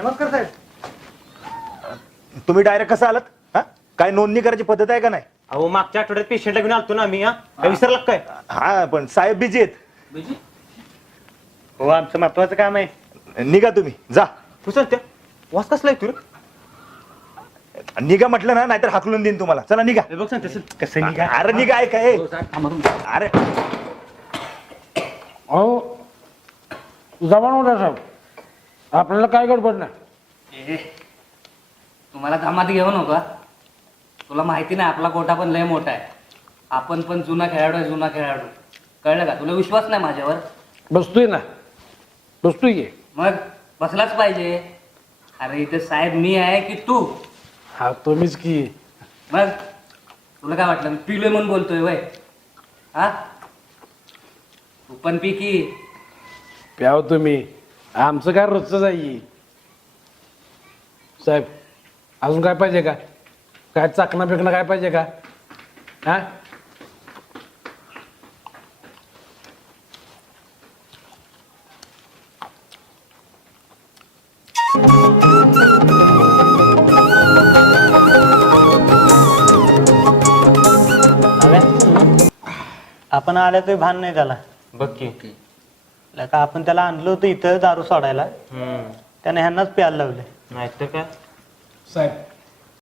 नमस्कार साहेब. तुम्ही डायरेक्ट कसं आलात? हा, काय नोंदणी करायची पद्धत आहे का नाही? अहो मागच्या आठवड्यात पेशंटला घेऊन आलतो ना आम्ही. काय विसरला काय? हा पण साहेब बिजी आहेत. हो आमचं महत्वाचं काम आहे. निघा तुम्ही जा. तू चलते वास कसला आहे तू? निघा म्हटलं ना, नाहीतर हाकलून देईन तुम्हाला. चला निघा. बघ सांगते कसं निघा. अरे निघा. आहे काय? अरे अहो जबान मोठा साहेब, आपल्याला काय गडबड नाही. तुम्हाला कामात घेऊ नका. तुला माहिती नाही आपला कोटा पण लय मोठा आहे. आपण पण जुना खेळाडू आहे, जुना खेळाडू. कळलं का? तुला विश्वास नाही माझ्यावर? बसतोय ना, बसतोय की. मग बसलाच पाहिजे. अरे इथे साहेब मी आहे की तू? हा तुम्हीच की. मग तुला काय वाटलं पिलोय म्हणून बोलतोय वय? हा तू पण पी की. प्याव तुम्ही, आमचं काय रोजचं जाई. साहेब अजून काय पाहिजे का? काय चाकणं बिकणं काय पाहिजे का? हा आपण आल्या तर भान नाही त्याला. बघ की का आपण त्याला आणलं होतं इथं दारू सोडायला. त्याने ह्यांनाच प्यायला लावले. नाहीतर काय साहेब